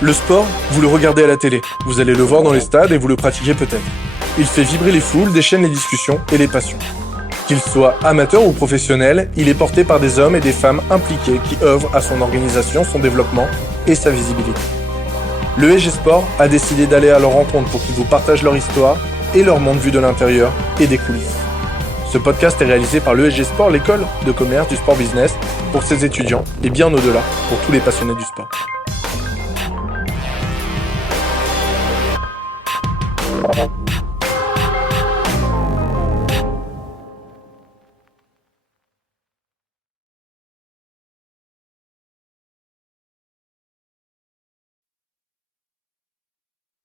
Le sport, vous le regardez à la télé, vous allez le voir dans les stades et vous le pratiquez peut-être. Il fait vibrer les foules, déchaîne les discussions et les passions. Qu'il soit amateur ou professionnel, il est porté par des hommes et des femmes impliqués qui œuvrent à son organisation, son développement et sa visibilité. Le ESG Sport a décidé d'aller à leur rencontre pour qu'ils vous partagent leur histoire et leur monde vu de l'intérieur et des coulisses. Ce podcast est réalisé par l'ESG Sport, l'école de commerce du sport business, pour ses étudiants et bien au-delà, pour tous les passionnés du sport.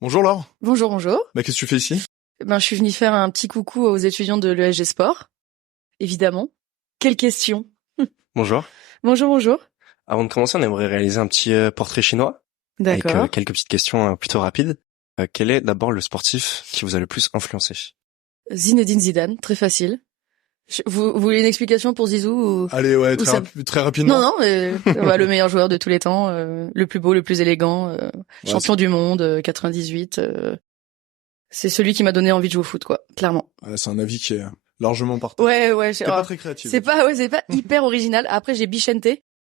Bonjour Laure. Bonjour, bonjour. Qu'est-ce que tu fais ici? Je suis venue faire un petit coucou aux étudiants de l'ESG Sport, évidemment. Quelle question? Bonjour. Bonjour, bonjour. Avant de commencer, on aimerait réaliser un petit portrait chinois avec D'accord. quelques petites questions plutôt rapides. Quel est d'abord le sportif qui vous a le plus influencé? Zinedine Zidane, très facile. Vous voulez une explication pour Zizou ou... Allez, ouais, Ou ça- très rapidement. Non, le meilleur joueur de tous les temps, le plus beau, le plus élégant, champion du monde, 98. C'est celui qui m'a donné envie de jouer au foot, quoi, clairement. Ouais, c'est un avis qui est largement partagé. Ouais. T'es pas très créatif. C'est pas hyper original. Après, j'ai Bichente,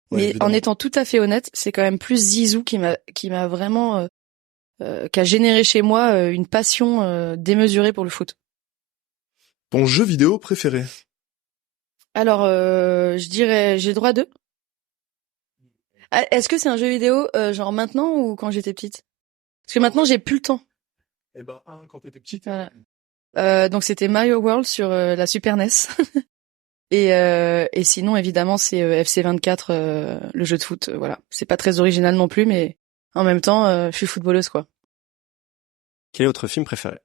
mais évidemment. en étant tout à fait honnête, c'est quand même plus Zizou qui m'a vraiment, qui a généré chez moi une passion démesurée pour le foot. Ton jeu vidéo préféré? Alors, je dirais, j'ai droit à deux. Ah, est-ce que c'est un jeu vidéo genre maintenant ou quand j'étais petite? Parce que maintenant j'ai plus le temps. Eh ben, quand t'étais petite. Voilà. Donc c'était Mario World sur la Super NES. Et sinon évidemment c'est FC24, le jeu de foot. Voilà, c'est pas très original non plus, mais en même temps je suis footballeuse quoi. Quel est votre film préféré?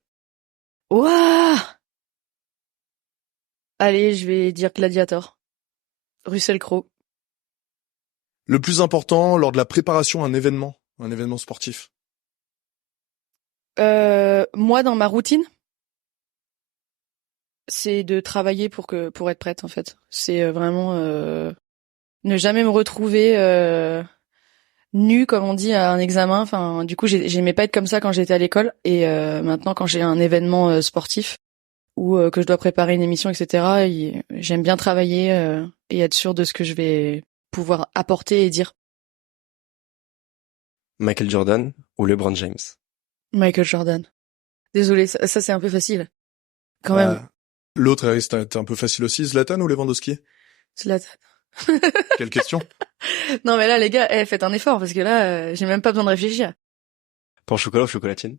Ouah! Allez, je vais dire Gladiator. Russell Crowe. Le plus important lors de la préparation à un événement sportif. Moi dans ma routine, c'est de travailler pour être prête en fait. C'est vraiment ne jamais me retrouver nue comme on dit à un examen. Enfin, du coup, j'aimais pas être comme ça quand j'étais à l'école et maintenant quand j'ai un événement sportif ou que je dois préparer une émission, etc. J'aime bien travailler et être sûre de ce que je vais pouvoir apporter et dire. Michael Jordan ou LeBron James? Michael Jordan. Désolée, ça c'est un peu facile. Quand même. L'autre, c'était un peu facile aussi. Zlatan ou Lewandowski? Zlatan. Quelle question? Non mais là les gars, faites un effort parce que là j'ai même pas besoin de réfléchir. Pain au chocolat ou chocolatine?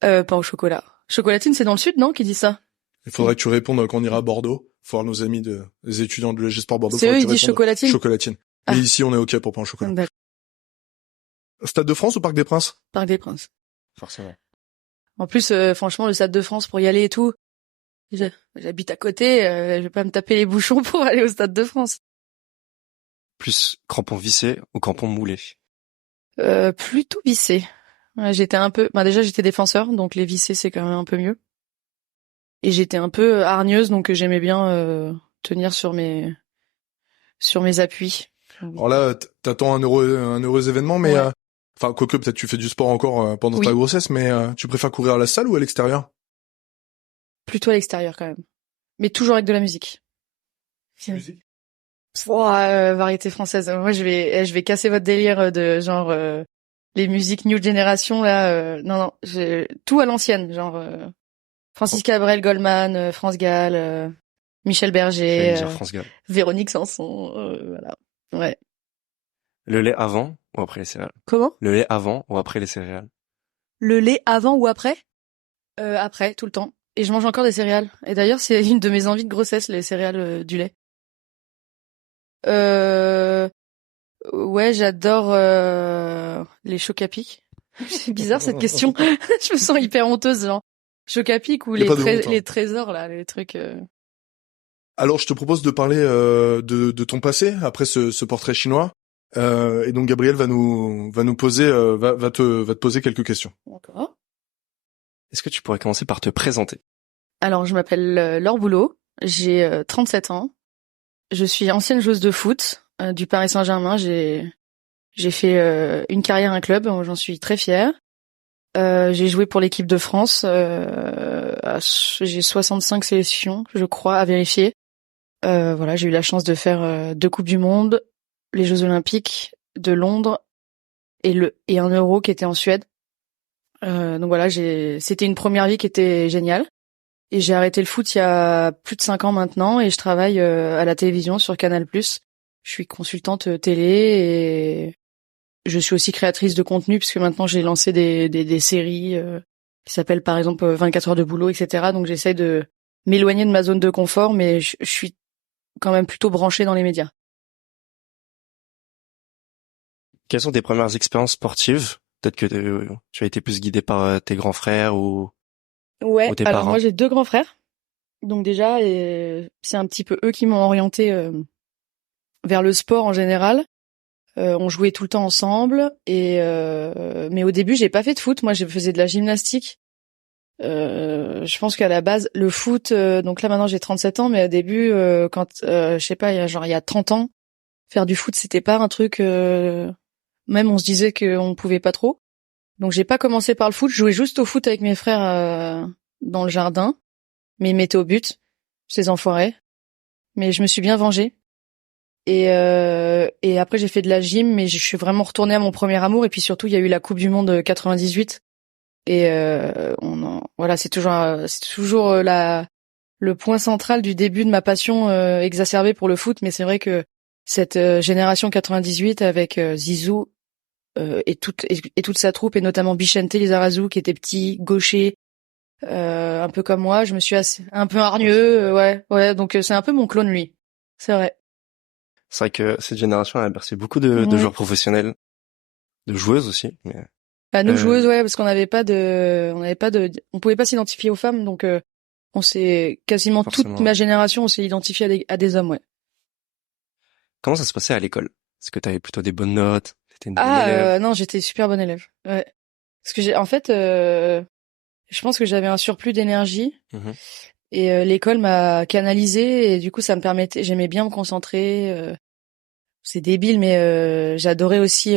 Pain au chocolat. Chocolatine, c'est dans le sud, non, qui dit ça? Il faudrait que tu répondes quand on ira à Bordeaux. Faut voir nos amis les étudiants de l'ESG Sport Bordeaux. C'est eux, Faudrait ils que tu disent répondes chocolatine? Chocolatine. Ah. Mais ici, on est OK pour pain au chocolat. D'accord. Stade de France ou Parc des Princes? Parc des Princes. Forcément. En plus, franchement, le Stade de France pour y aller et tout, j'habite à côté, je vais pas me taper les bouchons pour aller au Stade de France. Plus crampon vissé ou crampon moulé? Plutôt vissé. Ouais, déjà j'étais défenseur, donc les vissés c'est quand même un peu mieux. Et j'étais un peu hargneuse, donc j'aimais bien tenir sur mes appuis. Alors là, t'attends un heureux événement, mais Ouais. enfin, quoique peut-être tu fais du sport encore pendant Oui. ta grossesse, mais tu préfères courir à la salle ou à l'extérieur? Plutôt à l'extérieur quand même. Mais toujours avec de la musique. Variété française. Moi je vais casser votre délire de genre les musiques new generation là. Non, tout à l'ancienne, genre Francis Cabrel, Goldman, France Gall, Michel J'allais Berger, dire France Gall. Véronique Sanson, voilà. Ouais. Le lait avant ou après les céréales? Comment? Le lait avant ou après les céréales? Le lait avant ou après? Après, tout le temps. Et je mange encore des céréales. Et d'ailleurs, c'est une de mes envies de grossesse, les céréales du lait. Ouais, j'adore les chocs à pic. C'est bizarre cette question. Je me sens hyper honteuse, genre. Chocs à pic ou Y a pas de honte, hein. les trésors là, les trucs. Alors, je te propose de parler de ton passé après ce portrait chinois. Et donc Gabriel va te poser quelques questions. D'accord. Est-ce que tu pourrais commencer par te présenter? Alors, je m'appelle Laure Boulot, j'ai 37 ans. Je suis ancienne joueuse de foot du Paris Saint-Germain. J'ai J'ai fait une carrière, un club, j'en suis très fière. J'ai joué pour l'équipe de France. J'ai 65 sélections, je crois, à vérifier. Voilà, j'ai eu la chance de faire 2 Coupes du Monde, les Jeux Olympiques de Londres et un Euro qui était en Suède. Donc voilà, c'était une première vie qui était géniale. Et j'ai arrêté le foot il y a plus de 5 ans maintenant et je travaille à la télévision sur Canal+. Je suis consultante télé et je suis aussi créatrice de contenu puisque maintenant j'ai lancé des séries qui s'appellent par exemple 24 heures de boulot, etc. Donc j'essaie de m'éloigner de ma zone de confort, mais je suis quand même plutôt branchée dans les médias. Quelles sont tes premières expériences sportives? Peut-être que tu as été plus guidé par tes grands frères ou Ouais, tes alors parents. moi j'ai 2 grands frères. Donc déjà, c'est un petit peu eux qui m'ont orientée vers le sport en général. On jouait tout le temps ensemble mais au début, j'ai pas fait de foot. Moi, je faisais de la gymnastique. Je pense qu'à la base, le foot. Donc là, maintenant, j'ai 37 ans, mais au début, quand je sais pas, il y a 30 ans, faire du foot, c'était pas un truc. Même, on se disait qu'on pouvait pas trop. Donc, j'ai pas commencé par le foot. Je jouais juste au foot avec mes frères dans le jardin, mais ils mettaient au but, ces enfoirés. Mais je me suis bien vengée. Et après j'ai fait de la gym, mais je suis vraiment retournée à mon premier amour. Et puis surtout, il y a eu la Coupe du Monde 98. Et voilà, c'est toujours le point central du début de ma passion exacerbée pour le foot. Mais c'est vrai que cette génération 98 avec Zizou et toute sa troupe, et notamment Bichente Lizarazu qui était petit, gaucher, un peu comme moi, je me suis un peu hargneux, ouais. Donc c'est un peu mon clone lui. C'est vrai. C'est vrai que cette génération a bercé beaucoup de Ouais. joueurs professionnels, de joueuses aussi. Mais, Bah, nous euh, joueuses, ouais, parce on pouvait pas s'identifier aux femmes, donc on s'est quasiment toute forcément. ma génération, on s'est identifié à des hommes, ouais. Comment ça se passait à l'école? Est-ce que tu avais plutôt des bonnes notes? T'étais une bonne élève? Non, j'étais super bonne élève, ouais. Parce que en fait, je pense que j'avais un surplus d'énergie Mhm. et l'école m'a canalisée et du coup ça me permettait, j'aimais bien me concentrer. C'est débile, mais j'adorais aussi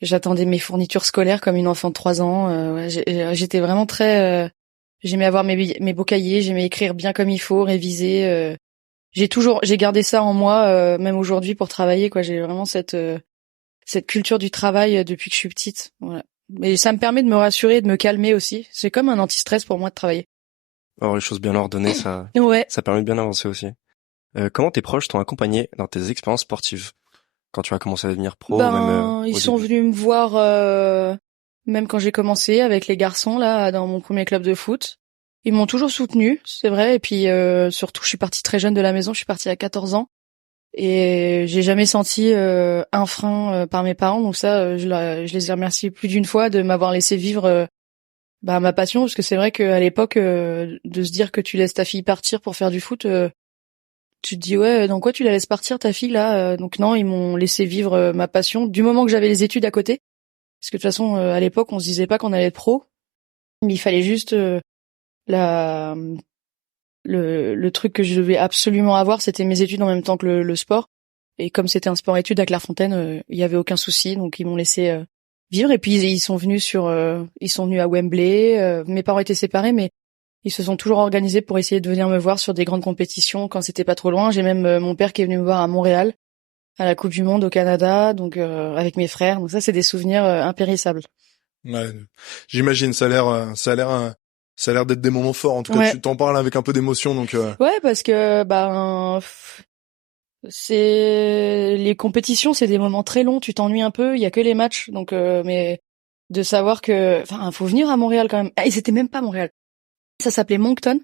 j'attendais mes fournitures scolaires comme une enfant de 3 ans. Ouais, j'étais vraiment très. J'aimais avoir mes beaux cahiers, j'aimais écrire bien comme il faut, réviser. J'ai gardé ça en moi, même aujourd'hui pour travailler, quoi. J'ai vraiment cette culture du travail depuis que je suis petite. Voilà. Mais ça me permet de me rassurer, de me calmer aussi. C'est comme un anti-stress pour moi de travailler. Alors les choses bien ordonnées, ça, Ouais. ça permet de bien avancer aussi. Comment tes proches t'ont accompagné dans tes expériences sportives? Quand tu as commencé à devenir pro ou même Ils au sont début? venus me voir même quand j'ai commencé avec les garçons là dans mon premier club de foot. Ils m'ont toujours soutenue, c'est vrai. Et puis surtout, je suis partie très jeune de la maison. Je suis partie à 14 ans et j'ai jamais senti un frein par mes parents. Donc ça, je les ai remerciés plus d'une fois de m'avoir laissé vivre ma passion, parce que c'est vrai qu'à l'époque, de se dire que tu laisses ta fille partir pour faire du foot, tu te dis ouais, dans quoi tu la laisses partir ta fille là? Donc non, ils m'ont laissé vivre ma passion du moment que j'avais les études à côté. Parce que de toute façon, à l'époque, on se disait pas qu'on allait être pro, mais il fallait juste la le truc que je devais absolument avoir, c'était mes études en même temps que le sport. Et comme c'était un sport-études à Clairefontaine, il y avait aucun souci, donc ils m'ont laissé vivre. Et puis ils sont venus à Wembley. Mes parents étaient séparés, mais ils se sont toujours organisés pour essayer de venir me voir sur des grandes compétitions quand c'était pas trop loin. J'ai même mon père qui est venu me voir à Montréal, à la Coupe du Monde au Canada, donc avec mes frères. Donc ça, c'est des souvenirs impérissables. Ouais, j'imagine, ça a l'air d'être des moments forts. En tout cas, Ouais. tu t'en parles avec un peu d'émotion, donc Ouais, parce que c'est les compétitions, c'est des moments très longs. Tu t'ennuies un peu. Il y a que les matchs, donc mais de savoir que, enfin, faut venir à Montréal quand même. Ah, et c'était même pas Montréal. Ça s'appelait Moncton.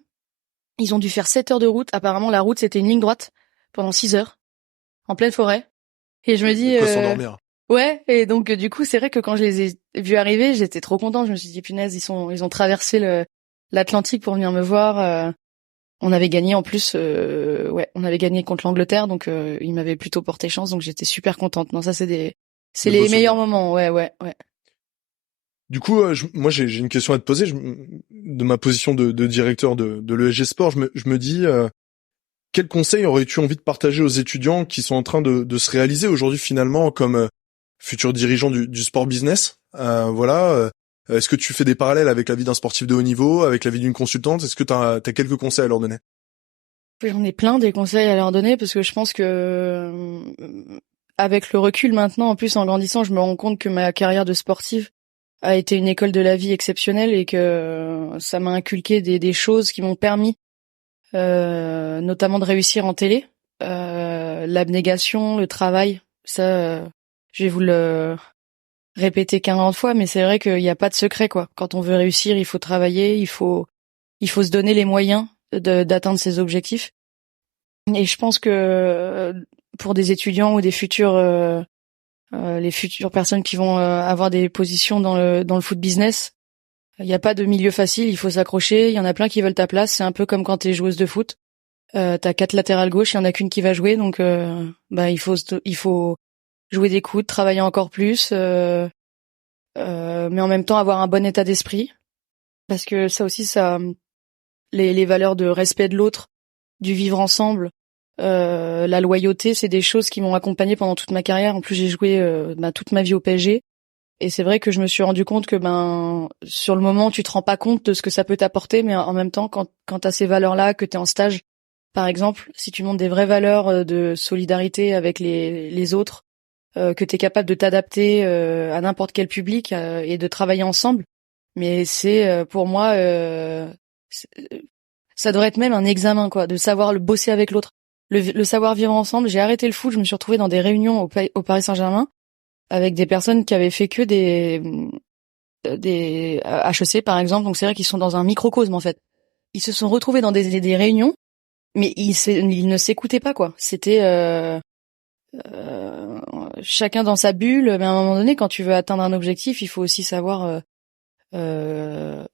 Ils ont dû faire 7 heures de route. Apparemment, la route c'était une ligne droite pendant 6 heures en pleine forêt. Et je me il y a dis, de quoi s'endormir. ouais. Et donc du coup, c'est vrai que quand je les ai vus arriver, j'étais trop contente. Je me suis dit, punaise, ils ont traversé l'Atlantique pour venir me voir. On avait gagné en plus, on avait gagné contre l'Angleterre, donc ils m'avaient plutôt porté chance, donc j'étais super contente. Non, ça c'est De beaux les meilleurs souvenirs. moments, ouais. Du coup, moi j'ai une question à te poser. De ma position de directeur de l'ESG Sport, je me dis quel conseil aurais-tu envie de partager aux étudiants qui sont en train de se réaliser aujourd'hui finalement comme futur dirigeant du sport business. Voilà. Est-ce que tu fais des parallèles avec la vie d'un sportif de haut niveau, avec la vie d'une consultante? Est-ce que t'as quelques conseils à leur donner? J'en ai plein des conseils à leur donner parce que je pense que avec le recul maintenant, en plus en grandissant, je me rends compte que ma carrière de sportive a été une école de la vie exceptionnelle et que ça m'a inculqué des choses qui m'ont permis notamment de réussir en télé. L'abnégation, le travail, ça, je vais vous le répéter 40 fois, mais c'est vrai qu'il n'y a pas de secret, quoi. Quand on veut réussir, il faut travailler, il faut se donner les moyens d'atteindre ses objectifs. Et je pense que pour des étudiants ou des futurs, les futures personnes qui vont avoir des positions dans le foot business, il n'y a pas de milieu facile, il faut s'accrocher. Il y en a plein qui veulent ta place. C'est un peu comme quand t'es joueuse de foot. T'as 4 latérales gauche, il y en a qu'une qui va jouer, donc il faut jouer des coudes, travailler encore plus, mais en même temps avoir un bon état d'esprit, parce que ça aussi, les valeurs de respect de l'autre, du vivre ensemble, la loyauté, c'est des choses qui m'ont accompagnée pendant toute ma carrière. En plus, j'ai joué toute ma vie au PSG. Et c'est vrai que je me suis rendu compte que sur le moment, tu te rends pas compte de ce que ça peut t'apporter, mais en même temps, quand t'as ces valeurs-là, que t'es en stage, par exemple, si tu montres des vraies valeurs de solidarité avec les autres, que t'es capable de t'adapter à n'importe quel public et de travailler ensemble, mais c'est pour moi, ça devrait être même un examen, quoi, de savoir le bosser avec l'autre, le savoir vivre ensemble. J'ai arrêté le foot, je me suis retrouvée dans des réunions au Paris Saint-Germain avec des personnes qui avaient fait que des HEC par exemple, donc c'est vrai qu'ils sont dans un microcosme en fait. Ils se sont retrouvés dans des réunions, mais ils ne s'écoutaient pas, quoi. C'était chacun dans sa bulle, mais à un moment donné, quand tu veux atteindre un objectif, il faut aussi savoir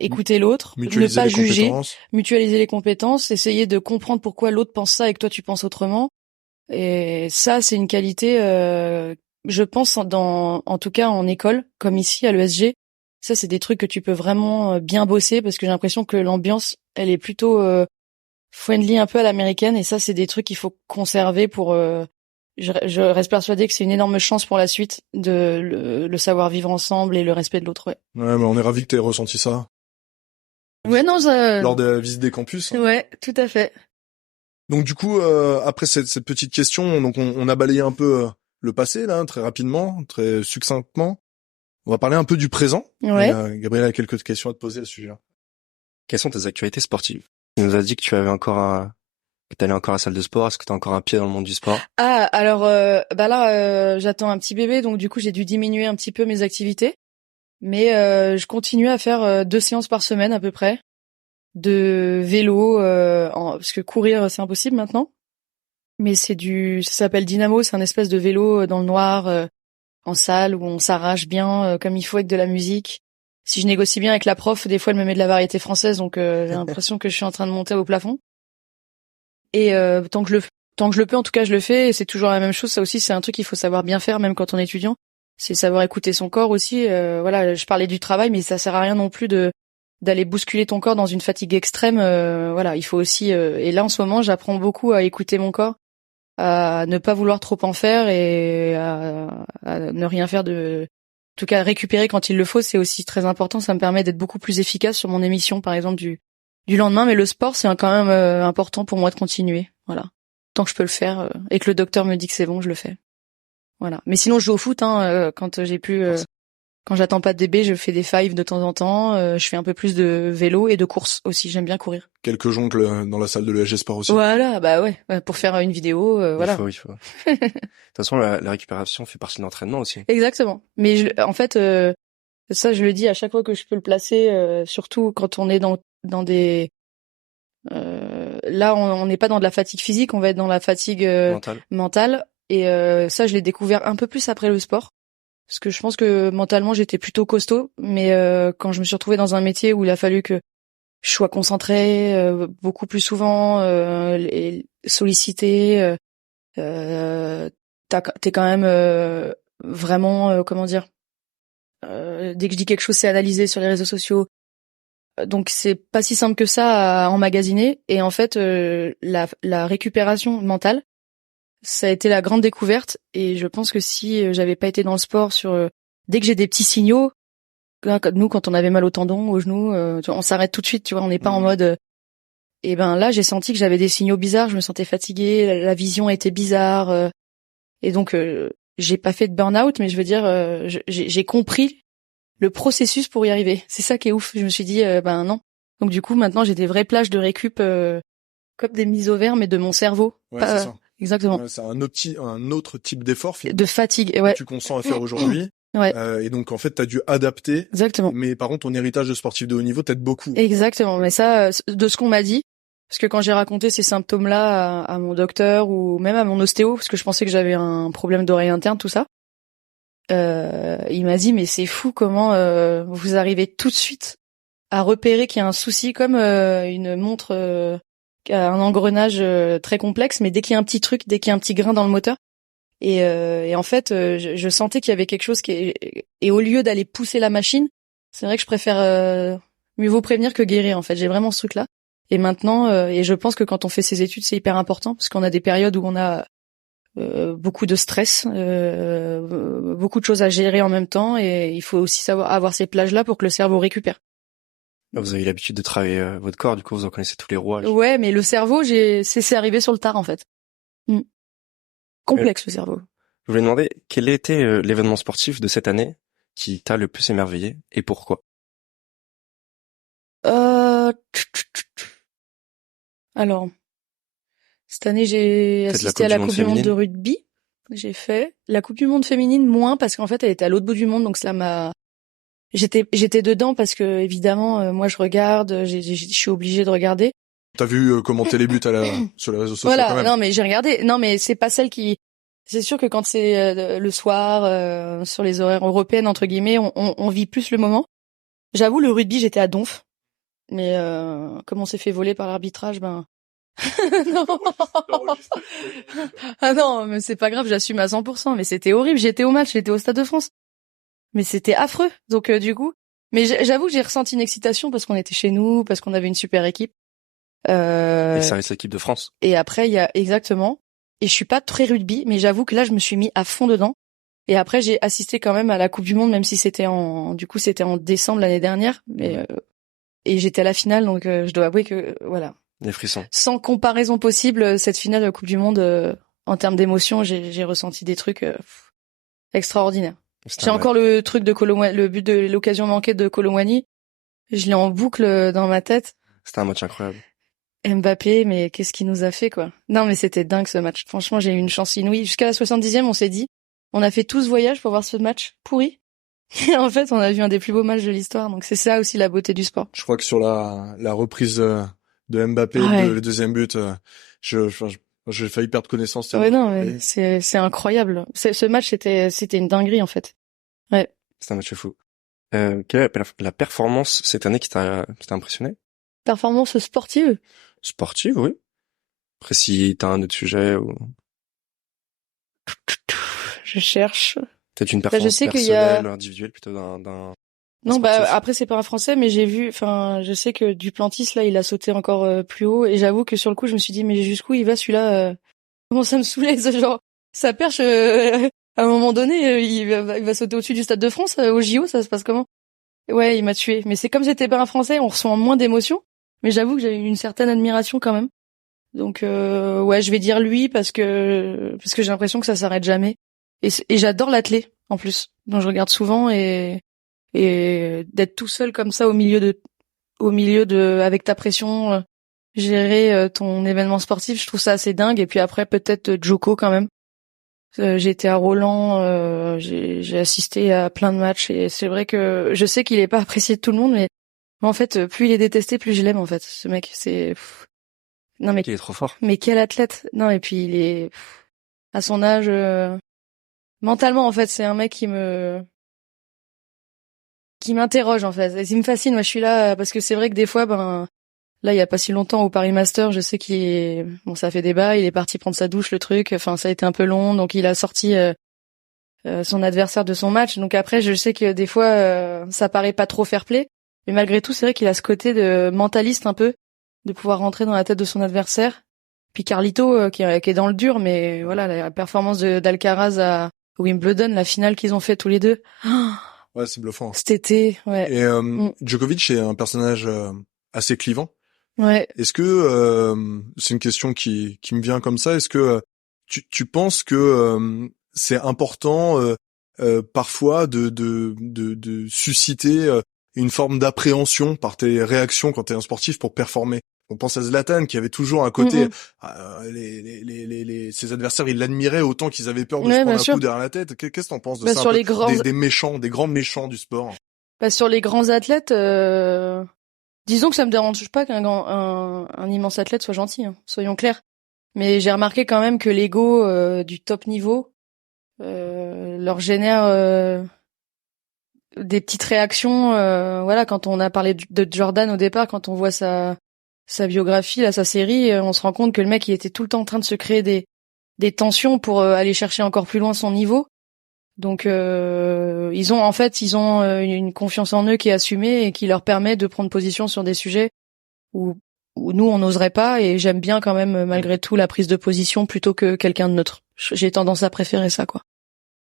écouter l'autre, ne pas juger, mutualiser les compétences, essayer de comprendre pourquoi l'autre pense ça et que toi tu penses autrement. Et ça, c'est une qualité, je pense, en tout cas en école, comme ici à l'ESG. Ça, c'est des trucs que tu peux vraiment bien bosser parce que j'ai l'impression que l'ambiance, elle est plutôt friendly, un peu à l'américaine. Et ça, c'est des trucs qu'il faut conserver pour... je reste persuadée que c'est une énorme chance pour la suite de le savoir vivre ensemble et le respect de l'autre, ouais. Ouais, mais on est ravis que t'aies ressenti ça. Ouais, non, lors de la visite des campus. Ouais, tout à fait. Donc du coup, après cette petite question, donc on a balayé un peu le passé là, très rapidement, très succinctement. On va parler un peu du présent. Ouais. Gabriel a quelques questions à te poser à ce sujet-là. Quelles sont tes actualités sportives? Tu nous as dit que tu avais encore que t'allais encore à la salle de sport. Est-ce que t'as encore un pied dans le monde du sport? Ah, alors là, j'attends un petit bébé, donc du coup j'ai dû diminuer un petit peu mes activités, mais je continue à faire 2 séances par semaine à peu près de vélo, parce que courir c'est impossible maintenant. Mais ça s'appelle Dynamo, c'est un espèce de vélo dans le noir, en salle où on s'arrache bien comme il faut avec de la musique. Si je négocie bien avec la prof, des fois elle me met de la variété française, donc j'ai l'impression que je suis en train de monter au plafond. Et tant que je le peux, en tout cas, je le fais. Et c'est toujours la même chose. Ça aussi, c'est un truc qu'il faut savoir bien faire, même quand on est étudiant. C'est savoir écouter son corps aussi. Voilà, je parlais du travail, mais ça sert à rien non plus d'aller bousculer ton corps dans une fatigue extrême. Voilà, il faut aussi. Et là, en ce moment, j'apprends beaucoup à écouter mon corps, à ne pas vouloir trop en faire et à ne rien faire de. En tout cas, récupérer quand il le faut, c'est aussi très important. Ça me permet d'être beaucoup plus efficace sur mon émission, par exemple, du lendemain. Mais le sport, c'est quand même important pour moi de continuer. Voilà. Tant que je peux le faire et que le docteur me dit que c'est bon, je le fais. Voilà. Mais sinon, je joue au foot quand j'ai plus quand j'attends pas de bébé, je fais des fives de temps en temps, je fais un peu plus de vélo et de course aussi, j'aime bien courir. Quelques jongles dans la salle de l'ESG Sport aussi. Voilà, bah ouais, pour faire une vidéo, voilà. Il faut. De toute façon, la récupération fait partie de l'entraînement aussi. Exactement. Mais en fait ça je le dis à chaque fois que je peux le placer, surtout quand on est dans des là on n'est pas dans de la fatigue physique, on va être dans la fatigue mentale. Et ça, je l'ai découvert un peu plus après le sport. Parce que je pense que mentalement, j'étais plutôt costaud. Mais quand je me suis retrouvée dans un métier où il a fallu que je sois concentrée beaucoup plus souvent, sollicitée, t'es quand même vraiment, comment dire, dès que je dis quelque chose, c'est analysé sur les réseaux sociaux. Donc c'est pas si simple que ça à emmagasiner. Et en fait, la récupération mentale, ça a été la grande découverte. Et je pense que si j'avais pas été dans le sport dès que j'ai des petits signaux, là, comme nous, quand on avait mal au tendon, au genou, tu vois, on s'arrête tout de suite, tu vois, on n'est pas en mode. Et ben là, j'ai senti que j'avais des signaux bizarres, je me sentais fatiguée, la vision était bizarre, et donc j'ai pas fait de burn-out, mais je veux dire, j'ai compris le processus pour y arriver. C'est ça qui est ouf. Je me suis dit, ben non. Donc du coup, maintenant, j'ai des vraies plages de récup, comme des mises au vert, mais de mon cerveau. Ouais, c'est ça. Exactement. Ouais, c'est un autre type d'effort finalement. De fatigue, ouais. Que tu consens à faire aujourd'hui. Ouais. Et donc en fait, t'as dû adapter. Exactement. Mais par contre, ton héritage de sportif de haut niveau t'aide beaucoup. Exactement. Mais ça, de ce qu'on m'a dit, parce que quand j'ai raconté ces symptômes-là à mon docteur ou même à mon ostéo, parce que je pensais que j'avais un problème d'oreille interne, tout ça, il m'a dit mais c'est fou comment vous arrivez tout de suite à repérer qu'il y a un souci, comme une montre qui a un engrenage très complexe, mais dès qu'il y a un petit truc, dès qu'il y a un petit grain dans le moteur, et en fait je sentais qu'il y avait quelque chose et au lieu d'aller pousser la machine, c'est vrai que je préfère mieux vaut prévenir que guérir. En fait, j'ai vraiment ce truc-là. Et maintenant, et je pense que quand on fait ses études, c'est hyper important parce qu'on a des périodes où on a beaucoup de stress, beaucoup de choses à gérer en même temps, et il faut aussi savoir avoir ces plages-là pour que le cerveau récupère. Vous avez l'habitude de travailler votre corps, du coup vous en connaissez tous les rouages. Ouais, mais le cerveau, c'est arrivé sur le tard en fait. Complexe le cerveau. Je voulais demander quel était l'événement sportif de cette année qui t'a le plus émerveillé et pourquoi. Alors, cette année, j'ai assisté à la Coupe du Monde de rugby. J'ai fait la Coupe du Monde féminine moins parce qu'en fait, elle était à l'autre bout du monde, donc cela m'a. J'étais dedans parce que évidemment, moi je regarde, je suis obligée de regarder. T'as vu commenter les buts sur les réseaux sociaux voilà, quand même. Non mais j'ai regardé. Non mais c'est pas celle qui. C'est sûr que quand c'est le soir sur les horaires européennes entre guillemets, on vit plus le moment. J'avoue, le rugby, j'étais à donf. Mais comme on s'est fait voler par l'arbitrage, ben non. Ah non, mais c'est pas grave, j'assume à 100%. Mais c'était horrible. J'étais au match, j'étais au Stade de France. Mais c'était affreux. Donc du coup, mais j'avoue que j'ai ressenti une excitation parce qu'on était chez nous, parce qu'on avait une super équipe. Et ça reste l'équipe de France. Et après, il y a exactement. Et je suis pas très rugby, mais j'avoue que là, je me suis mis à fond dedans. Et après, j'ai assisté quand même à la Coupe du Monde, même si c'était c'était en décembre l'année dernière. Mais et j'étais à la finale, donc je dois avouer que voilà. Des frissons. Sans comparaison possible, cette finale de la Coupe du Monde, en termes d'émotion, j'ai ressenti des trucs extraordinaires. J'ai encore le truc de le but de l'occasion manquée de Colomwani. Je l'ai en boucle dans ma tête. C'était un match incroyable. Mbappé, mais qu'est-ce qu'il nous a fait, quoi. Non, mais c'était dingue ce match. Franchement, j'ai eu une chance inouïe. Jusqu'à la 70e, on s'est dit, on a fait tout ce voyage pour voir ce match pourri. Et en fait, on a vu un des plus beaux matchs de l'histoire. Donc c'est ça aussi la beauté du sport. Je crois que sur la reprise de Mbappé, le deuxième but, j'ai failli perdre connaissance. Ouais, non, mais c'est incroyable. Ce match, c'était une dinguerie, en fait. Ouais. C'est un match fou. Quelle est la performance cette année qui t'a impressionné? Performance sportive? Sportive, oui. Après, si t'as un autre sujet ou... Je cherche. Peut-être une performance personnelle ou individuelle plutôt d'un non, après c'est pas un Français, mais je sais que Duplantis là, il a sauté encore plus haut, et j'avoue que sur le coup, je me suis dit mais jusqu'où il va celui-là? Comment ça me saoulait, ce genre sa perche à un moment donné, il va sauter au-dessus du Stade de France au JO, ça se passe comment? Ouais, il m'a tué. Mais c'est comme c'était pas un Français, on ressent moins d'émotions, mais j'avoue que j'ai eu une certaine admiration quand même. Donc ouais, je vais dire lui parce que j'ai l'impression que ça s'arrête jamais, et j'adore l'athlé en plus, donc je regarde souvent, et d'être tout seul comme ça au milieu de avec ta pression, gérer ton événement sportif, je trouve ça assez dingue. Et puis après peut-être Djoko quand même. J'ai été à Roland, j'ai assisté à plein de matchs, et c'est vrai que je sais qu'il est pas apprécié de tout le monde, mais en fait plus il est détesté, plus je l'aime en fait. Ce mec, non mais il est trop fort. Mais quel athlète. Non, et puis il est à son âge mentalement en fait, c'est un mec qui m'interroge en fait. Il me fascine. Moi, je suis là parce que c'est vrai que des fois, là, il y a pas si longtemps au Paris Master, je sais ça fait débat. Il est parti prendre sa douche, le truc. Enfin, ça a été un peu long, donc il a sorti son adversaire de son match. Donc après, je sais que des fois, ça paraît pas trop fair-play, mais malgré tout, c'est vrai qu'il a ce côté de mentaliste un peu, de pouvoir rentrer dans la tête de son adversaire Puis Carlito qui est dans le dur, mais voilà, la performance d'Alcaraz à Wimbledon, la finale qu'ils ont fait tous les deux. Ouais, c'est bluffant. Cet été, ouais. Et Djokovic est un personnage assez clivant. Ouais. Est-ce que c'est une question qui me vient comme ça? Est-ce que tu penses que c'est important parfois de susciter une forme d'appréhension par tes réactions quand t'es un sportif pour performer? On pense à Zlatan qui avait toujours un côté ses adversaires ils l'admiraient autant qu'ils avaient peur de se prendre un coup derrière la tête. Qu'est-ce que t'en penses de ça? Sur les grands des méchants, des grands méchants du sport. Sur les grands athlètes, disons que ça me dérange pas un immense athlète soit gentil, hein, soyons clairs. Mais j'ai remarqué quand même que l'ego du top niveau leur génère des petites réactions. Voilà, quand on a parlé de Jordan au départ, quand on voit sa biographie, là, sa série, on se rend compte que le mec, il était tout le temps en train de se créer des tensions pour aller chercher encore plus loin son niveau. Donc ils ont une confiance en eux qui est assumée et qui leur permet de prendre position sur des sujets où nous on n'oserait pas, et j'aime bien quand même malgré tout la prise de position plutôt que quelqu'un de neutre. J'ai tendance à préférer ça, quoi.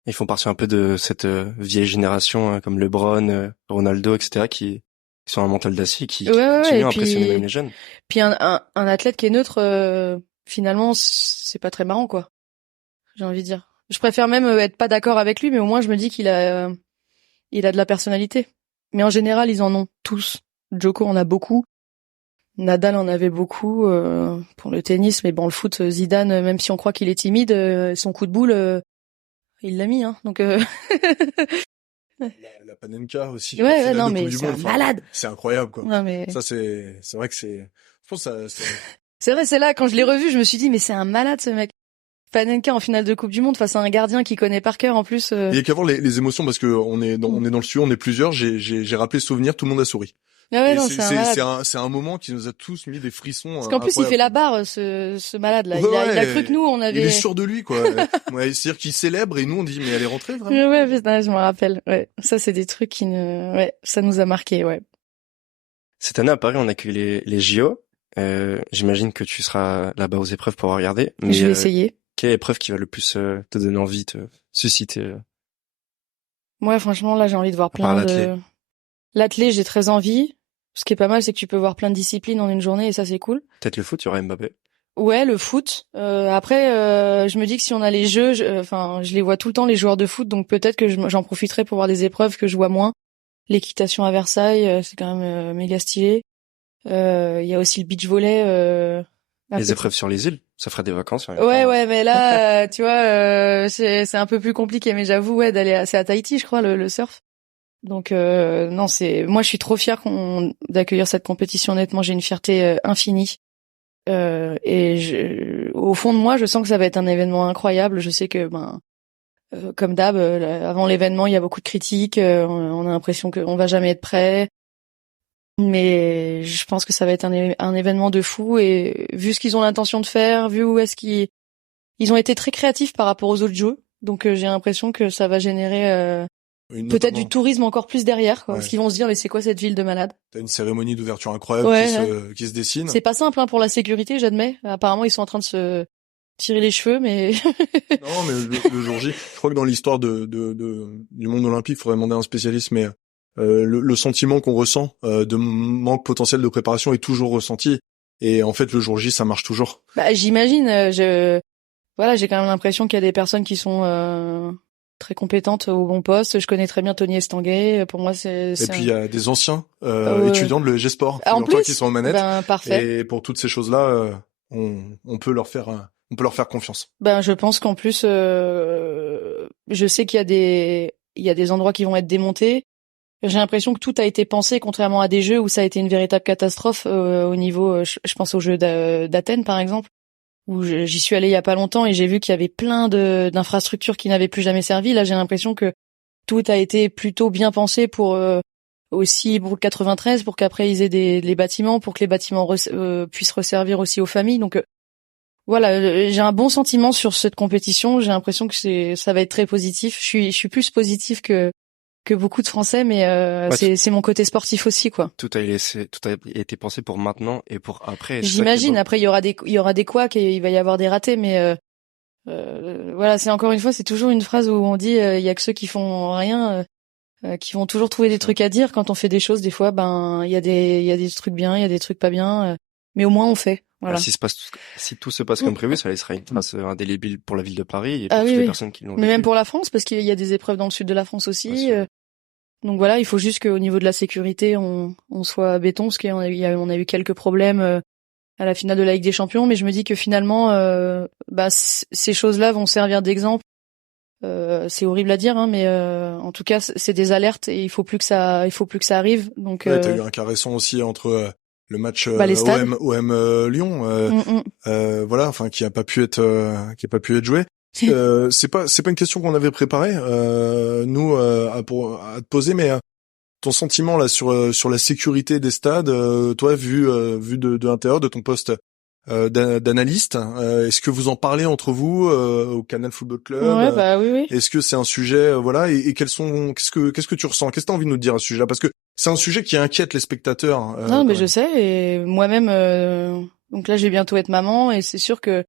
Ils font partie un peu de cette vieille génération comme LeBron, Ronaldo, etc. qui sont un mental d'acier qui continuent à impressionner même les jeunes. Puis un athlète qui est neutre, finalement c'est pas très marrant, quoi. J'ai envie de dire. Je préfère même être pas d'accord avec lui, mais au moins je me dis qu'il a de la personnalité. Mais en général, ils en ont tous. Djoko en a beaucoup. Nadal en avait beaucoup pour le tennis, mais bon, le foot, Zidane, même si on croit qu'il est timide, son coup de boule, il l'a mis, hein. Donc la Panenka aussi. Ouais, non, mais c'est un malade. C'est incroyable, quoi. Non, mais ça, c'est vrai que je pense que ça. C'est vrai, c'est là quand je l'ai revu, je me suis dit mais c'est un malade ce mec. Panenka en finale de Coupe du Monde face à un gardien qui connaît par cœur en plus. Il y a qu'à voir les émotions parce que on est dans le studio, on est plusieurs. J'ai rappelé ce souvenir, tout le monde a souri. Ah ouais, non, c'est un moment qui nous a tous mis des frissons. Parce qu'en plus il fait la barre, ce malade là. Il a cru que nous on avait. Il est sûr de lui, quoi. Ouais, c'est-à-dire qu'il célèbre et nous on dit mais elle est rentrée vraiment. Ouais, putain, je me rappelle. Ouais, ça c'est des trucs ça nous a marqué, ouais. Cette année à Paris, on accueille les JO. J'imagine que tu seras là-bas aux épreuves pour regarder. Mais, je vais essayer. Quelle épreuve qui va le plus te donner envie, te susciter Ouais, franchement, là, j'ai envie de voir plein de... L'athlé, j'ai très envie. Ce qui est pas mal, c'est que tu peux voir plein de disciplines en une journée, et ça, c'est cool. Peut-être le foot, il y aura Mbappé. Ouais, le foot. Après, je me dis que si on a les jeux, je les vois tout le temps, les joueurs de foot, donc peut-être que j'en profiterai pour voir des épreuves que je vois moins. L'équitation à Versailles, c'est quand même méga stylé. Il y a aussi le beach volley. Les épreuves sur les îles, ça ferait des vacances. Ouais, mais là, tu vois, c'est un peu plus compliqué. Mais j'avoue, ouais, c'est à Tahiti, je crois, le surf. Donc non, moi, je suis trop fière d'accueillir cette compétition. Honnêtement, j'ai une fierté infinie. Et au fond de moi, je sens que ça va être un événement incroyable. Je sais que, comme d'hab, avant l'événement, il y a beaucoup de critiques. On a l'impression qu'on va jamais être prêt. Mais je pense que ça va être un événement de fou, et vu ce qu'ils ont l'intention de faire, vu où est-ce qu'ils ont été très créatifs par rapport aux autres jeux, donc j'ai l'impression que ça va générer peut-être du tourisme encore plus derrière, quoi, parce qu'ils vont se dire mais c'est quoi cette ville de malade. T'as une cérémonie d'ouverture incroyable qui se dessine. C'est pas simple pour la sécurité, j'admets. Apparemment ils sont en train de se tirer les cheveux, mais non, mais le jour J, je crois que dans l'histoire du monde olympique, il faudrait demander à un spécialiste, mais le sentiment qu'on ressent de manque potentiel de préparation est toujours ressenti, et en fait le jour J ça marche toujours. J'imagine. J'ai quand même l'impression qu'il y a des personnes qui sont très compétentes au bon poste. Je connais très bien Tony Estanguet. Pour moi et puis il y a des anciens étudiants de l'EG Sport qui sont aux manettes. Parfait. Et pour toutes ces choses là, on peut leur faire confiance. Je pense qu'en plus je sais qu'il y a des endroits qui vont être démontés. J'ai l'impression que tout a été pensé, contrairement à des jeux où ça a été une véritable catastrophe au niveau, je pense aux Jeux d'Athènes par exemple, où j'y suis allée il y a pas longtemps et j'ai vu qu'il y avait plein d'infrastructures qui n'avaient plus jamais servi. Là, j'ai l'impression que tout a été plutôt bien pensé pour aussi pour le 93, pour qu'après ils aient les bâtiments, pour que les bâtiments puissent resservir aussi aux familles. Donc voilà, j'ai un bon sentiment sur cette compétition. J'ai l'impression que ça va être très positif. Je suis plus positif que que beaucoup de Français, mais c'est mon côté sportif aussi, quoi. Tout a été pensé pour maintenant et pour après. J'imagine. Après, il y aura des couacs et il va y avoir des ratés, mais voilà, c'est encore une fois, c'est toujours une phrase où on dit il y a que ceux qui font rien qui vont toujours trouver des trucs à dire quand on fait des choses. Des fois, il y a des trucs bien, il y a des trucs pas bien, mais au moins on fait. Voilà. Si tout se passe comme prévu, ça laissera une trace indélébile pour la ville de Paris et pour toutes les personnes qui l'ont vécu. Mais même pour la France, parce qu'il y a des épreuves dans le sud de la France aussi. Donc voilà, il faut juste qu'au niveau de la sécurité, on soit béton, parce qu'on a eu quelques problèmes à la finale de la Ligue des Champions, mais je me dis que finalement, ces choses-là vont servir d'exemple. C'est horrible à dire, hein, mais en tout cas, c'est des alertes et il faut plus que ça arrive. Donc, t'as eu un cas récent aussi entre le match OM Lyon, voilà, enfin qui a pas pu être joué. C'est pas une question qu'on avait préparée nous à te poser, mais ton sentiment là sur la sécurité des stades, toi vu de l'intérieur de ton poste d'analyste, est-ce que vous en parlez entre vous au Canal Football Club? Ouais, oui. Est-ce que c'est un sujet voilà, et qu'est-ce que tu ressens? Qu'est-ce que tu as envie de nous dire à ce sujet-là, parce que c'est un sujet qui inquiète les spectateurs. Non, mais je sais, et moi-même donc là je vais bientôt être maman et c'est sûr que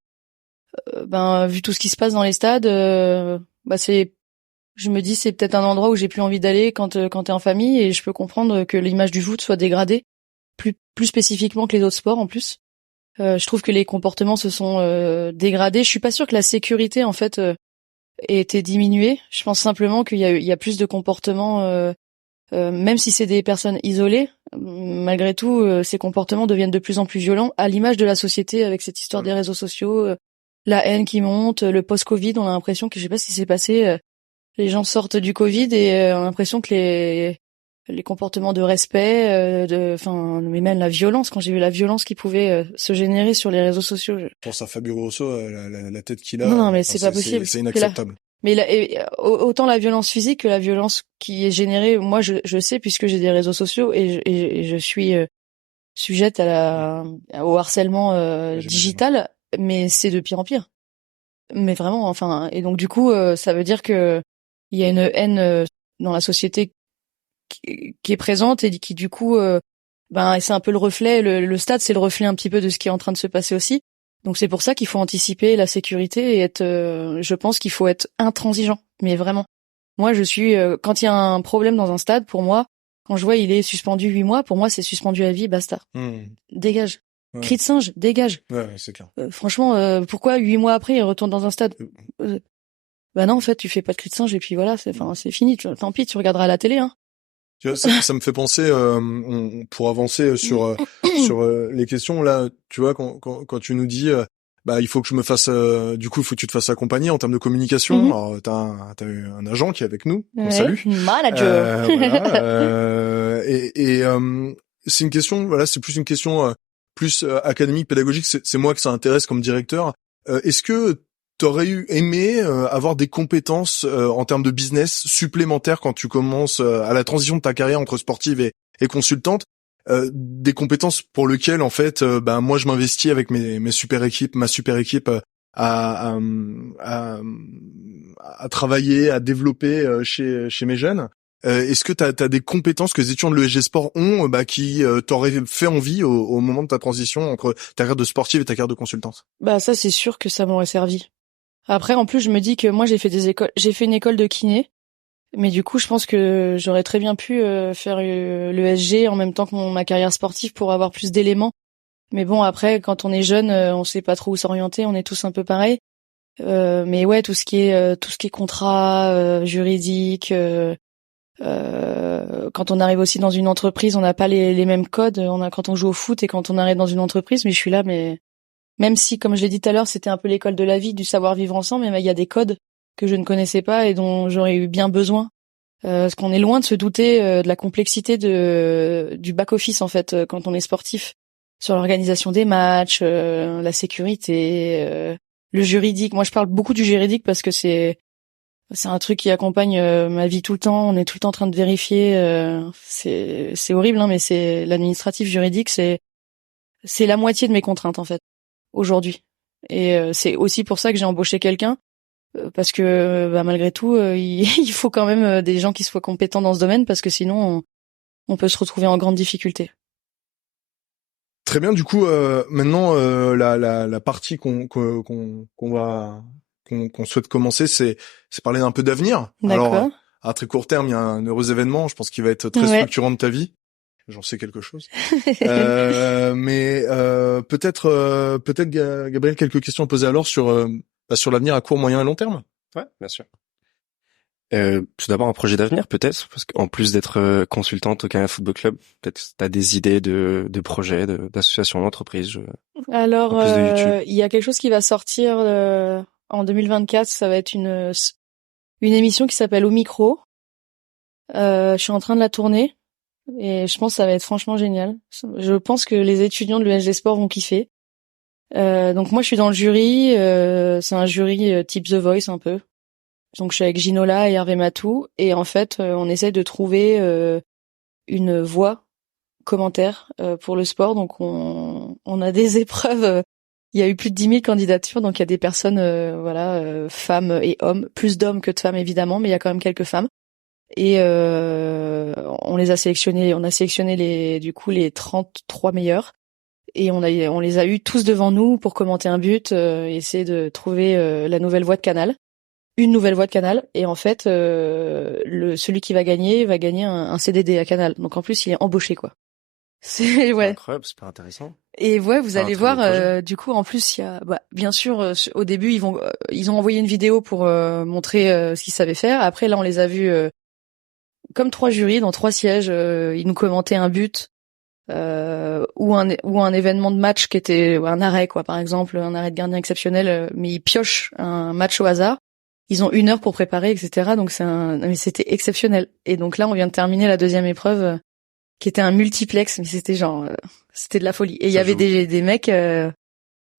vu tout ce qui se passe dans les stades, je me dis c'est peut-être un endroit où j'ai plus envie d'aller quand t'es en famille, et je peux comprendre que l'image du foot soit dégradée plus spécifiquement que les autres sports en plus. Je trouve que les comportements se sont dégradés. Je suis pas sûre que la sécurité en fait ait été diminuée. Je pense simplement qu'il y a plus de comportements, même si c'est des personnes isolées. Malgré tout, ces comportements deviennent de plus en plus violents, à l'image de la société avec cette histoire des réseaux sociaux, la haine qui monte, le post-Covid. On a l'impression que, je sais pas ce qui s'est passé, les gens sortent du Covid et on a l'impression que les comportements de respect, mais même la violence, quand j'ai vu la violence qui pouvait se générer sur les réseaux sociaux. Je pense à Fabio Grosso, la tête qu'il a. Non, mais c'est pas possible. C'est inacceptable. Mais autant la violence physique que la violence qui est générée, moi je sais, puisque j'ai des réseaux sociaux et je suis sujette au harcèlement digital, mais c'est de pire en pire. Mais vraiment, enfin, et donc du coup, ça veut dire que il y a une haine dans la société qui est présente et qui du coup, c'est un peu le reflet. Le stade, c'est le reflet un petit peu de ce qui est en train de se passer aussi. Donc c'est pour ça qu'il faut anticiper la sécurité et je pense qu'il faut être intransigeant, mais vraiment. Moi, je suis quand il y a un problème dans un stade, pour moi, quand je vois il est suspendu 8 mois, pour moi c'est suspendu à vie, basta. Dégage. Ouais. Cri de singe, dégage. Ouais, c'est clair. Franchement, pourquoi 8 mois après il retourne dans un stade Bah non, en fait, tu fais pas de cri de singe et puis voilà, c'est fini. Tant pis, tu regarderas à la télé, hein. Tu vois, ça me fait penser, pour avancer sur les questions là, tu vois, quand tu nous dis, il faut que je me fasse, du coup, il faut que tu te fasses accompagner en termes de communication. Alors, t'as eu un agent qui est avec nous, on salue. Manager. Voilà, et c'est une question, voilà, c'est plus une question plus académique, pédagogique. C'est moi que ça intéresse comme directeur. Est-ce que t'aurais aimé avoir des compétences en termes de business supplémentaires quand tu commences à la transition de ta carrière entre sportive et consultante, des compétences pour lesquelles en fait moi je m'investis avec ma super équipe à travailler, à développer chez mes jeunes. Est-ce que t'as des compétences que les étudiants de l'ESG Sport ont qui t'auraient fait envie au moment de ta transition entre ta carrière de sportive et ta carrière de consultante? Ça c'est sûr que ça m'aurait servi. Après, en plus, je me dis que moi, j'ai fait une école de kiné, mais du coup, je pense que j'aurais très bien pu faire l'ESG en même temps que ma carrière sportive pour avoir plus d'éléments. Mais bon, après, quand on est jeune, on sait pas trop où s'orienter, on est tous un peu pareils. Mais ouais, tout ce qui est contrat juridique, quand on arrive aussi dans une entreprise, on n'a pas les mêmes codes. Quand on joue au foot et quand on arrive dans une entreprise, mais je suis là, mais même si, comme je l'ai dit tout à l'heure, c'était un peu l'école de la vie, du savoir vivre ensemble, mais il y a des codes que je ne connaissais pas et dont j'aurais eu bien besoin. Parce qu'on est loin de se douter de la complexité du back-office, en fait, quand on est sportif. Sur l'organisation des matchs, la sécurité, le juridique. Moi, je parle beaucoup du juridique parce que c'est un truc qui accompagne ma vie tout le temps. On est tout le temps en train de vérifier. C'est horrible, hein, mais c'est l'administratif juridique, c'est la moitié de mes contraintes, en fait, aujourd'hui. Et c'est aussi pour ça que j'ai embauché quelqu'un parce que malgré tout, il faut quand même des gens qui soient compétents dans ce domaine, parce que sinon on peut se retrouver en grande difficulté. Très bien. Du coup, maintenant la partie qu'on souhaite commencer, c'est parler un peu d'avenir. D'accord. Alors, à très court terme, il y a un heureux événement, je pense qu'il va être très structurant de ta vie. J'en sais quelque chose. Mais peut-être Gabriel, quelques questions à poser alors sur l'avenir à court, moyen et long terme. Ouais, bien sûr. Tout d'abord un projet d'avenir peut-être, parce qu'en plus d'être consultante au Canal Football Club, peut-être t'as des idées de projets, d'associations, d'entreprises. Alors, il y a quelque chose qui va sortir en 2024. Ça va être une émission qui s'appelle Au Micro. Je suis en train de la tourner et je pense que ça va être franchement génial. Je pense que les étudiants de l'ESG Sport vont kiffer. Donc moi, je suis dans le jury. C'est un jury type The Voice un peu. Donc je suis avec Ginola et Hervé Matou, et en fait on essaie de trouver une voix commentaire pour le sport. Donc on a des épreuves. Il y a eu plus de 10 000 candidatures, donc il y a des personnes femmes et hommes, plus d'hommes que de femmes évidemment, mais il y a quand même quelques femmes. Et on les a sélectionnés. On a sélectionné les 33 meilleurs, et on les a eu tous devant nous pour commenter un but, essayer de trouver la nouvelle voix de Canal. Une nouvelle voix de Canal, et en fait celui qui va gagner un CDD à Canal. Donc en plus il est embauché quoi. C'est incroyable, super intéressant. Et vous allez voir du coup en plus il y a bien sûr au début ils ont envoyé une vidéo pour montrer ce qu'ils savaient faire. Après là on les a vus comme 3 jurys dans 3 sièges, ils nous commentaient un but ou un événement de match qui était un arrêt quoi, par exemple un arrêt de gardien exceptionnel, mais ils piochent un match au hasard. Ils ont 1 heure pour préparer, etc. Donc mais c'était exceptionnel. Et donc là, on vient de terminer la deuxième épreuve, qui était un multiplex, mais c'était c'était de la folie. Et il y avait des mecs, je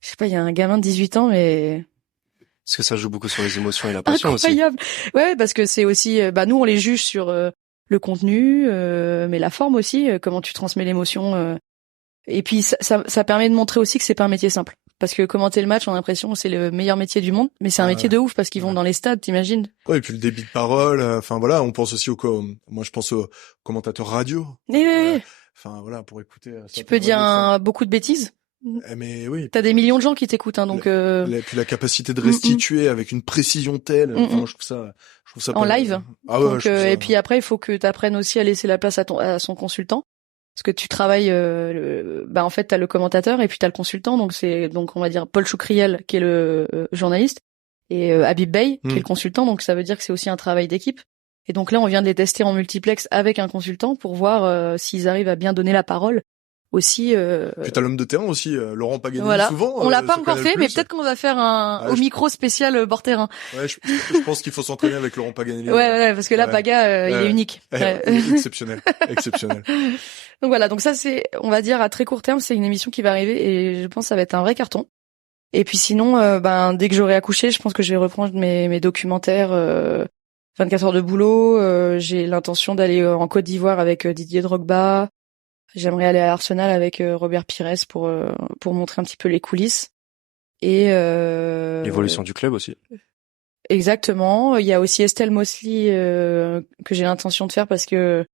sais pas, il y a un gamin de 18 ans, mais... Est-ce que ça joue beaucoup sur les émotions et la passion aussi? Incroyable. Ouais, parce que c'est aussi, nous, on les juge sur le contenu, mais la forme aussi, comment tu transmets l'émotion. Et puis, ça permet de montrer aussi que c'est pas un métier simple. Parce que commenter le match, on a l'impression que c'est le meilleur métier du monde, mais c'est un métier de ouf parce qu'ils vont dans les stades, t'imagines? Ouais, et puis le débit de parole, voilà, on pense aussi moi je pense aux commentateurs radio. Voilà, pour écouter. Tu peux dire beaucoup de bêtises. Mais oui. T'as des millions de gens qui t'écoutent, hein, donc. Puis la capacité de restituer avec une précision telle. Moi, je trouve ça en live. Ah ouais. Donc, et puis après, il faut que t'apprennes aussi à laisser la place à son consultant. Parce que tu travailles, en fait, t'as le commentateur et puis t'as le consultant, donc on va dire Paul Choucriel qui est le journaliste et Habib Bey qui est le consultant, donc ça veut dire que c'est aussi un travail d'équipe. Et donc là, on vient de les tester en multiplex avec un consultant pour voir s'ils arrivent à bien donner la parole aussi. Puis t'as l'homme de terrain aussi, Laurent Paganelli. Voilà. Souvent. On l'a pas encore fait, mais peut-être qu'on va faire au micro spécial bord terrain. Ouais, je pense qu'il faut s'entraîner avec Laurent Paganelli. Ouais, parce que là, Paga, il est unique. Exceptionnel. Donc voilà, donc ça c'est, on va dire à très court terme, c'est une émission qui va arriver et je pense que ça va être un vrai carton. Et puis sinon, dès que j'aurai accouché, je pense que je vais reprendre mes documentaires 24 heures de boulot. J'ai l'intention d'aller en Côte d'Ivoire avec Didier Drogba. J'aimerais aller à Arsenal avec Robert Pires pour montrer un petit peu les coulisses. Et l'évolution du club aussi. Exactement. Il y a aussi Estelle Mosley que j'ai l'intention de faire parce que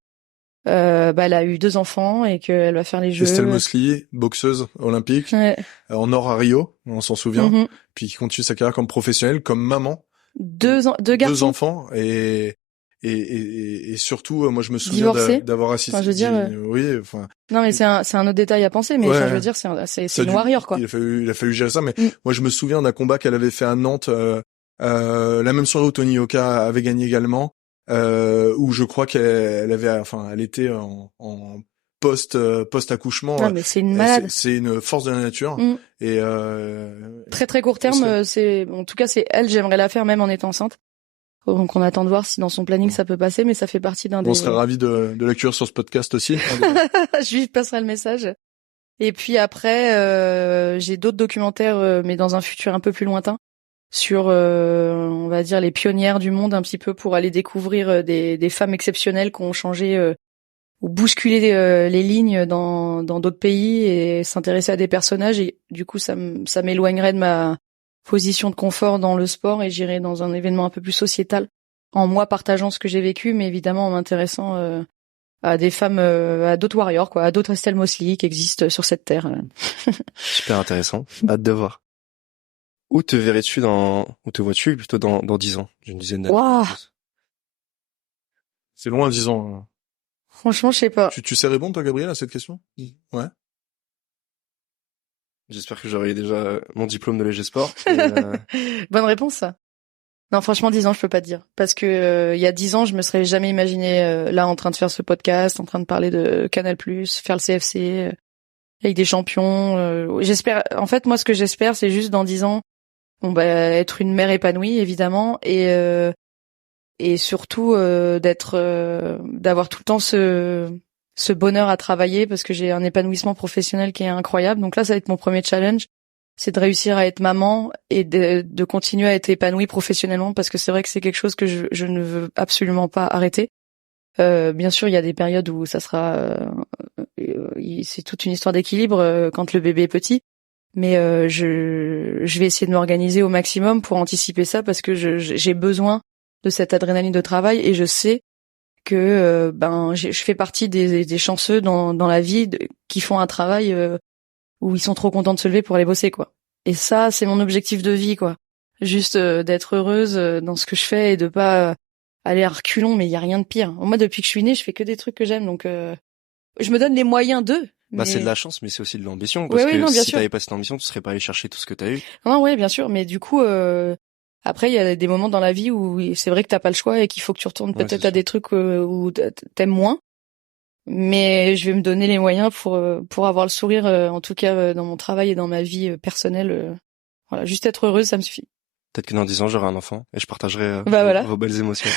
elle a eu 2 enfants et qu'elle va faire les Jeux. Estelle Mosley, boxeuse olympique, en or à Rio, on s'en souvient. Puis qui continue sa carrière comme professionnelle, comme maman. 2 garçons. 2 enfants et surtout, moi je me souviens d'avoir assisté. Enfin, je veux dire, Non, mais c'est un autre détail à penser, mais je veux dire, c'est une warrior quoi. Il a fallu gérer ça, mais moi je me souviens d'un combat qu'elle avait fait à Nantes, la même soirée où Tony Yoka avait gagné également. Où je crois qu'elle était en post-accouchement. Non, mais c'est une malade. C'est une force de la nature. Et très très court terme, en tout cas c'est elle, j'aimerais la faire même en étant enceinte. Donc on attend de voir si dans son planning ça peut passer, mais ça fait partie d'un des... On serait ravis de l'accueillir sur ce podcast aussi. Je lui passerai le message. Et puis après, j'ai d'autres documentaires, mais dans un futur un peu plus lointain, sur, on va dire, les pionnières du monde un petit peu pour aller découvrir des femmes exceptionnelles qui ont changé ou bousculé les lignes dans d'autres pays et s'intéresser à des personnages. Et du coup, ça m'éloignerait de position de confort dans le sport et j'irai dans un événement un peu plus sociétal en moi partageant ce que j'ai vécu, mais évidemment en m'intéressant à des femmes, à d'autres warriors, quoi, à d'autres Estelle Mosley qui existent sur cette terre. Super intéressant. Hâte de voir. Où te vois-tu plutôt dans 10 ans? Une dizaine d'années. Waouh. C'est loin, 10 ans. Franchement, je sais pas. Tu sais répondre, toi, Gabriel, à cette question? Ouais. J'espère que j'aurai déjà mon diplôme de léger sport. Bonne réponse, ça. Non, franchement, 10 ans, je peux pas te dire. Parce que il y a 10 ans, je me serais jamais imaginé là en train de faire ce podcast, en train de parler de Canal+, faire le CFC, avec des champions. J'espère. En fait, moi, ce que j'espère, c'est juste dans 10 ans, être une mère épanouie, évidemment, et surtout d'avoir tout le temps ce bonheur à travailler, parce que j'ai un épanouissement professionnel qui est incroyable. Donc là, ça va être mon premier challenge. C'est de réussir à être maman et de continuer à être épanouie professionnellement, parce que c'est vrai que c'est quelque chose que je ne veux absolument pas arrêter. Bien sûr, il y a des périodes où ça sera, c'est toute une histoire d'équilibre quand le bébé est petit, mais je vais essayer de m'organiser au maximum pour anticiper ça, parce que j'ai besoin de cette adrénaline de travail et je sais que je fais partie des chanceux dans la vie qui font un travail où ils sont trop contents de se lever pour aller bosser, quoi. Et ça, c'est mon objectif de vie, quoi. Juste d'être heureuse dans ce que je fais et de pas aller à reculons, mais il y a rien de pire. Moi, depuis que je suis née, je fais que des trucs que j'aime, donc je me donne les moyens d'eux. Bah, mais... c'est de la chance, mais c'est aussi de l'ambition, parce que non, bien si sûr. t'avais pas cette ambition, tu serais pas allé chercher tout ce que t'as eu. Non, ouais, bien sûr, mais du coup, après, il y a des moments dans la vie où c'est vrai que t'as pas le choix et qu'il faut que tu retournes peut-être à des trucs où t'aimes moins. Mais je vais me donner les moyens pour avoir le sourire, en tout cas dans mon travail et dans ma vie personnelle. Voilà, juste être heureuse, ça me suffit. Peut-être que dans 10 ans, j'aurai un enfant et je partagerai Voilà. vos belles émotions.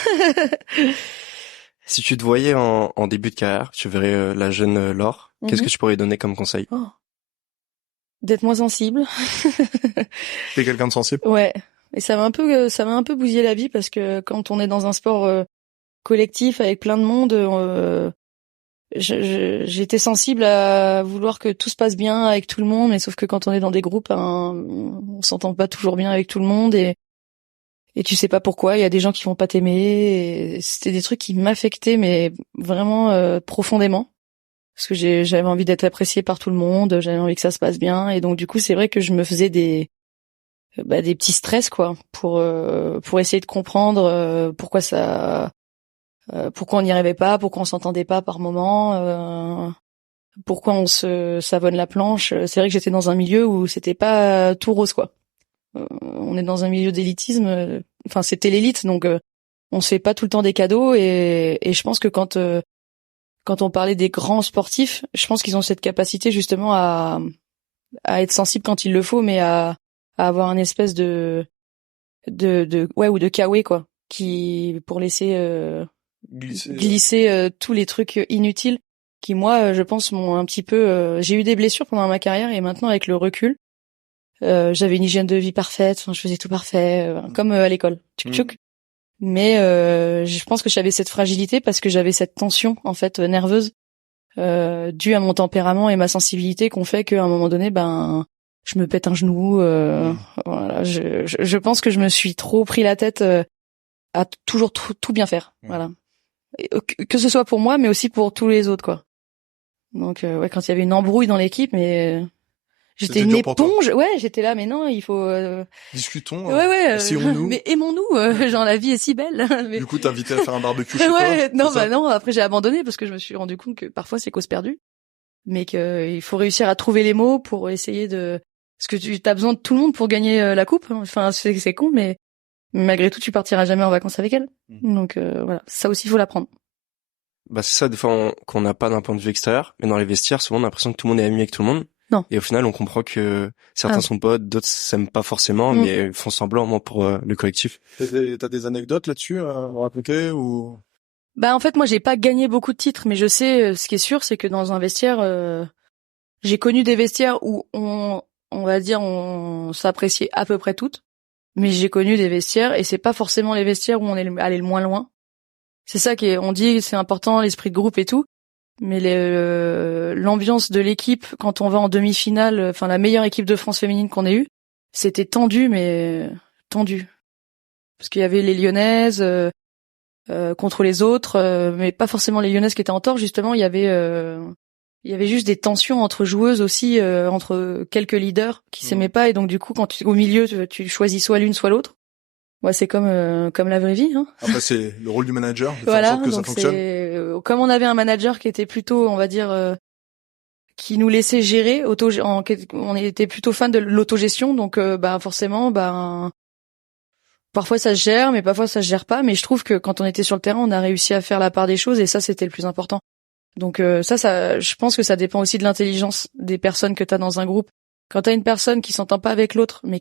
Si tu te voyais en début de carrière, tu verrais la jeune Laure, qu'est-ce que tu pourrais lui donner comme conseil? Oh. D'être moins sensible. T'es quelqu'un de sensible? Ouais. Et ça m'a un peu bousillé la vie, parce que quand on est dans un sport collectif avec plein de monde, j'étais sensible à vouloir que tout se passe bien avec tout le monde, mais sauf que quand on est dans des groupes, on s'entend pas toujours bien avec tout le monde et tu sais pas pourquoi. Il y a des gens qui vont pas t'aimer. Et c'était des trucs qui m'affectaient, mais vraiment profondément, parce que j'avais envie d'être appréciée par tout le monde, j'avais envie que ça se passe bien, et donc du coup c'est vrai que je me faisais des petits stress, quoi, pour essayer de comprendre pourquoi on n'y arrivait pas, pourquoi on s'entendait pas par moment, pourquoi on se savonne la planche. C'est vrai que j'étais dans un milieu où c'était pas tout rose, quoi. On est dans un milieu d'élitisme, enfin c'était l'élite, donc on se fait pas tout le temps des cadeaux, et je pense que quand on parlait des grands sportifs, je pense qu'ils ont cette capacité justement à être sensibles quand il le faut, mais à avoir un espèce de ou de kawaii, quoi, qui pour laisser glisser tous les trucs inutiles qui, moi, je pense, m'ont un petit peu... j'ai eu des blessures pendant ma carrière, et maintenant, avec le recul, j'avais une hygiène de vie parfaite, enfin, je faisais tout parfait, comme à l'école, tchouk-tchouk. Mais je pense que j'avais cette fragilité parce que j'avais cette tension, en fait, nerveuse, due à mon tempérament et ma sensibilité, qu'on fait qu'à un moment donné, je me pète un genou. Voilà, je pense que je me suis trop pris la tête à toujours tout bien faire. Voilà. Que ce soit pour moi, mais aussi pour tous les autres, quoi. Donc quand il y avait une embrouille dans l'équipe, mais j'étais une éponge. Ouais, j'étais là, mais non, il faut discutons. Asseyons-nous. Mais aimons-nous, genre la vie est si belle. Mais... Du coup, t'as invité à faire un barbecue chez toi. Non, après j'ai abandonné parce que je me suis rendu compte que parfois c'est cause perdue, mais qu'il faut réussir à trouver les mots pour essayer de, parce que tu as besoin de tout le monde pour gagner la coupe. Enfin, c'est con, mais malgré tout, tu partiras jamais en vacances avec elle. Donc voilà, ça aussi, il faut l'apprendre. Bah c'est ça, des fois qu'on n'a pas d'un point de vue extérieur, mais dans les vestiaires, souvent on a l'impression que tout le monde est ami avec tout le monde. Non. Et au final, on comprend que certains sont potes, d'autres s'aiment pas forcément, mais font semblant, moins pour le collectif. T'as des anecdotes là-dessus à raconter ou? En fait, moi, j'ai pas gagné beaucoup de titres, mais je sais, ce qui est sûr, c'est que dans un vestiaire, j'ai connu des vestiaires où on va dire, on s'appréciait à peu près toutes. Mais j'ai connu des vestiaires, et c'est pas forcément les vestiaires où on est allé le moins loin. C'est ça on dit, c'est important, l'esprit de groupe et tout. Mais l'ambiance de l'équipe, quand on va en demi-finale, enfin la meilleure équipe de France féminine qu'on ait eue, c'était tendu, mais tendu. Parce qu'il y avait les Lyonnaises contre les autres, mais pas forcément les Lyonnaises qui étaient en tort. Justement, il y avait juste des tensions entre joueuses aussi, entre quelques leaders qui s'aimaient pas. Et donc du coup, quand au milieu, tu choisis soit l'une, soit l'autre. Ouais, c'est comme la vraie vie. Hein. Après, c'est le rôle du manager de Voilà, faire en sorte que ça donc fonctionne. comme on avait un manager qui était plutôt, on va dire, qui nous laissait gérer, on était plutôt fan de l'autogestion, donc forcément, parfois ça se gère, mais parfois ça se gère pas. Mais je trouve que quand on était sur le terrain, on a réussi à faire la part des choses, et ça, c'était le plus important. Donc ça, je pense que ça dépend aussi de l'intelligence des personnes que t'as dans un groupe. Quand t'as une personne qui s'entend pas avec l'autre, mais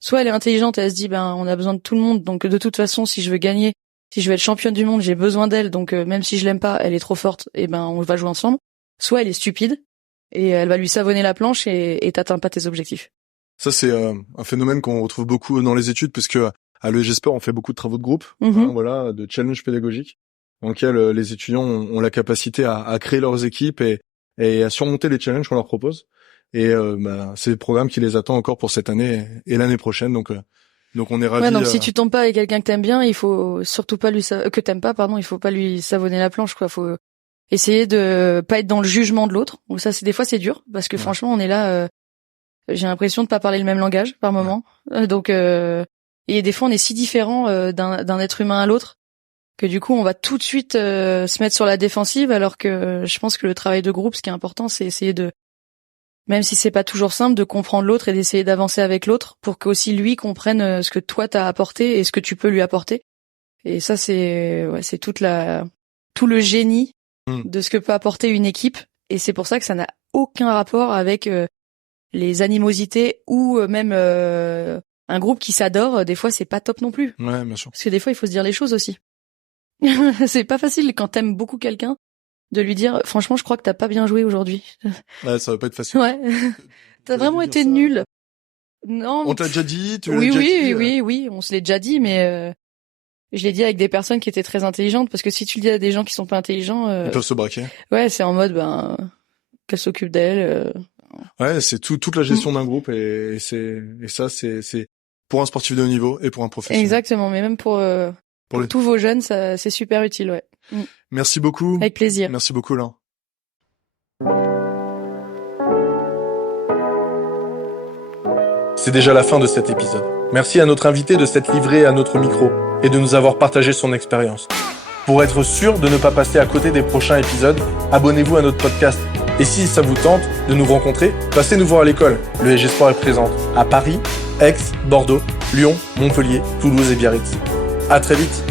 soit elle est intelligente et elle se dit on a besoin de tout le monde, donc de toute façon si je veux gagner, si je veux être championne du monde, j'ai besoin d'elle, donc même si je l'aime pas, elle est trop forte, et on va jouer ensemble. Soit elle est stupide et elle va lui savonner la planche et t'atteins pas tes objectifs. Ça, c'est un phénomène qu'on retrouve beaucoup dans les études, parce que à l'ESG Sport, on fait beaucoup de travaux de groupe, voilà, de challenge pédagogique, dans lequel les étudiants ont la capacité à créer leurs équipes et à surmonter les challenges qu'on leur propose. Et c'est le programme qui les attend encore pour cette année et l'année prochaine. Donc on est ravis. Ouais, donc si tu tombes pas avec quelqu'un que t'aimes bien, il faut surtout pas que t'aimes pas, pardon, il faut pas lui savonner la planche, quoi. Faut essayer de pas être dans le jugement de l'autre. Donc ça, des fois c'est dur, parce que franchement, on est là, j'ai l'impression de pas parler le même langage par moment. Donc et des fois on est si différents d'un être humain à l'autre que du coup on va tout de suite se mettre sur la défensive, alors que je pense que le travail de groupe, ce qui est important, c'est essayer de, même si c'est pas toujours simple, de comprendre l'autre et d'essayer d'avancer avec l'autre pour qu'aussi lui comprenne ce que toi t'as apporté et ce que tu peux lui apporter. Et ça, c'est tout le génie de ce que peut apporter une équipe. Et c'est pour ça que ça n'a aucun rapport avec les animosités ou même un groupe qui s'adore. Des fois, c'est pas top non plus. Ouais, bien sûr. Parce que des fois, il faut se dire les choses aussi. C'est pas facile quand t'aimes beaucoup quelqu'un de lui dire franchement, je crois que t'as pas bien joué aujourd'hui. Ouais, ça va pas être facile. Ouais. T'as vraiment été nul. Non. On t'a déjà dit, Oui, on se l'est déjà dit, mais je l'ai dit avec des personnes qui étaient très intelligentes, parce que si tu le dis à des gens qui sont pas intelligents, ils peuvent se braquer. Ouais, c'est en mode qu'elle s'occupe d'elle. Ouais, c'est toute la gestion d'un groupe, et ça c'est pour un sportif de haut niveau et pour un professionnel. Exactement, mais même pour tous vos jeunes, ça c'est super utile, ouais. Merci beaucoup. Avec plaisir. Merci beaucoup, Laure. C'est déjà la fin de cet épisode. Merci à notre invité de s'être livré à notre micro et de nous avoir partagé son expérience. Pour être sûr de ne pas passer à côté des prochains épisodes, abonnez-vous à notre podcast. Et si ça vous tente de nous rencontrer, passez nous voir à l'école. Le ESG Sport est présente à Paris, Aix, Bordeaux, Lyon, Montpellier, Toulouse et Biarritz. À très vite.